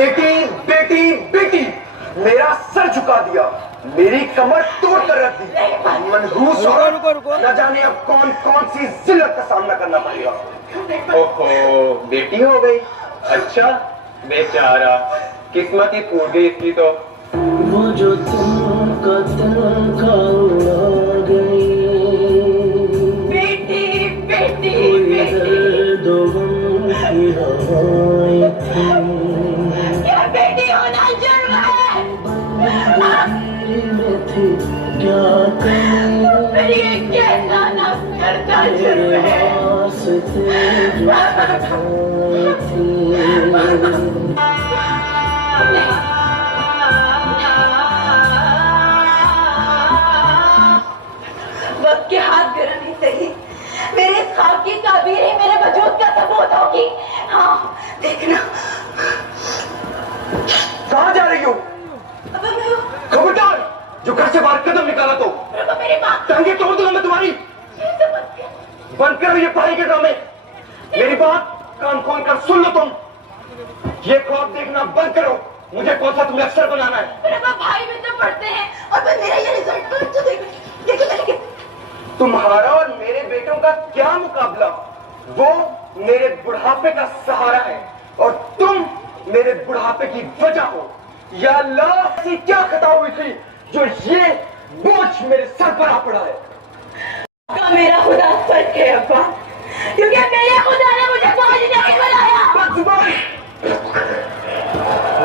बेटी बेटी बेटी, मेरा सर झुका दिया, मेरी कमर तोड़ कर रख दी। मनहूस न जाने अब कौन कौन सी जिल्लत का सामना करना पड़ेगा। ओहो, बेटी हो गई। अच्छा, बेचारा, किस्मत ही फूट गई इसकी तो। वो जो तुमका तिनका उड़ा गई, बेटी बेटी दो गम की हवाएं थी। क्या बेटी होना जुर्म है? में थी क्या मेरी एक कहना ना करता जुर्म है। वक्त के हाथ गिराने सही, मेरे ख्वाब की ताबीर ही मेरे वजूद का सबूत होगी। हाँ देखना। कहाँ जा रही हो? खबरदार, जो घर से बाहर कदम निकाला तो मेरी बात टांगे तोड़ दूंगा मैं तुम्हारी। बंद करो ये पढ़ाई के ड्रामे। मेरी बात कान खोल कर सुन लो तुम। ये ख्वाब देखना बंद करो। मुझे कौन सा तुम्हें अफसर बनाना है? मेरे भाई भी तो पढ़ते हैं और मैं मेरा ये रिजल्ट तो देखो। तुम्हारा और मेरे बेटों का क्या मुकाबला? वो मेरे बुढ़ापे का सहारा है और तुम मेरे बुढ़ापे की वजह हो। या अल्लाह, ऐसी क्या खता हुई थी जो ये बोझ मेरे सर पर आ पड़ा है? मेरा खुदा सच है अब्बा, क्योंकि मेरे खुदा ने मुझे बोझ नहीं बनाया।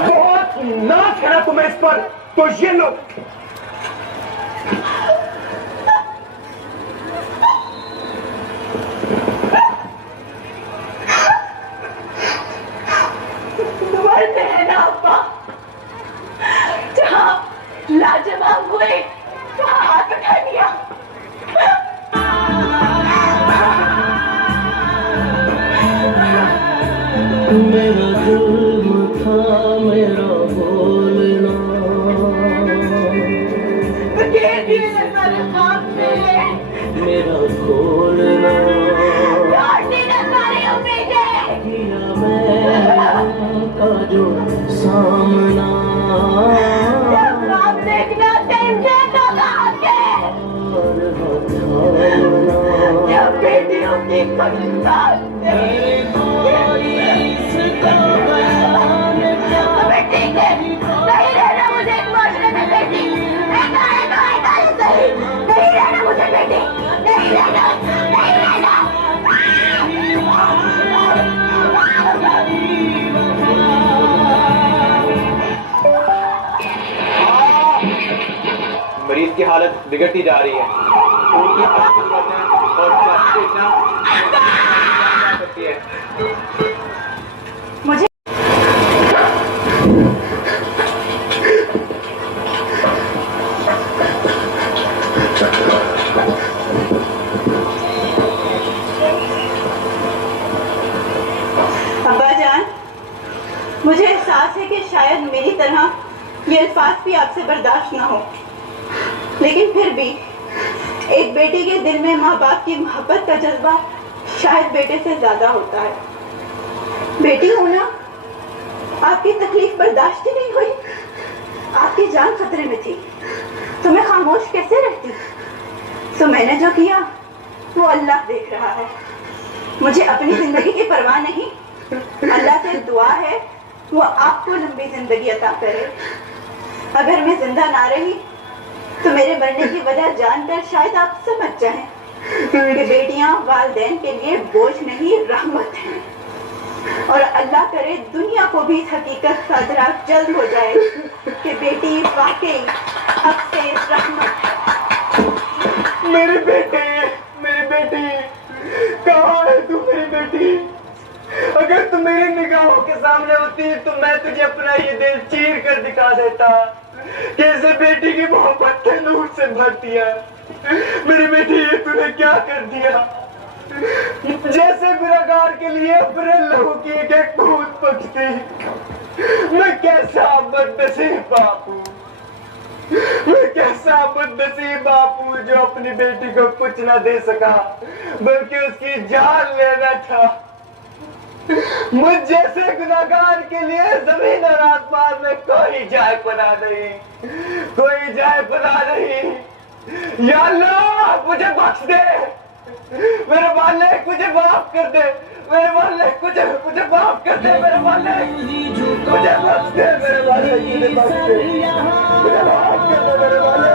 बहुत नाच है ना तुम्हें इस पर, तो ये लो। मरते हैं ना अब्बा, जहाँ लाजवाब हुए वहाँ हाथ उठा लिया। मेरा जुल्म था मेरा बोलना, मेरा खोलना, किया मैं का जो सामना। देखना बेटियों की ठीक है, नहीं रहना मुझे एक माशरे में बेटी, नहीं रहना मुझे बेटी, नहीं रहना। मरीज की हालत बिगड़ती जा रही है। उनकी और सकती है। मुझे अब्बा जान, मुझे एहसास है कि शायद मेरी तरह ये अल्फाज भी आपसे बर्दाश्त ना हो, लेकिन फिर भी एक बेटी के दिल में माँ बाप की मोहब्बत का जज्बा शायद बेटे से ज्यादा होता है। बेटी होना आपकी तकलीफ बर्दाश्त ही नहीं हुई, आपकी जान खतरे में थी, तो मैं खामोश कैसे रहती? तो मैंने जो किया वो अल्लाह देख रहा है। मुझे अपनी जिंदगी की परवाह नहीं, अल्लाह से दुआ है वो आपको लंबी जिंदगी अता करे। अगर मैं जिंदा ना रही तो मेरे मरने की वजह जानकर शायद आप समझ जाएं कि बेटियां वालिदैन के लिए बोझ नहीं, रहमत हैं। और अल्लाह करे दुनिया को भी इस हकीकत का इदराक जल्द हो जाए कि बेटी वाकई हक से रहमत है। मेरी बेटी, कहाँ है तू मेरी बेटी? अगर तू मेरी निगाहों के सामने होती तो मैं तुझे अपना ये दिल चीर कर दिखा देता। कैसे बेटी की मोहब्बत के नूर से भर दिया। मेरी बेटी, ये तूने क्या कर दिया? जैसे गुनहगार के लिए अपने लहू की एक बूंद बचती। मैं कैसा बदनसीब बाप हूँ, मैं कैसा बदनसीब बाप हूँ जो अपनी बेटी को कुछ ना दे सका बल्कि उसकी जान लेना था। मुझ जैसे गुनाहगार के लिए जमीन और आसमान में कोई जाय पना नहीं, कोई जाय पना नहीं। या अल्लाह मुझे बख्श दे, मेरे मालिक मुझे माफ कर दे, मेरे मालिक मुझे माफ कर दे, मेरे मालिक मुझे बख्श दे, मेरे मालिक मुझे बख्श दे, मुझे माफ कर दे मेरे मालिक।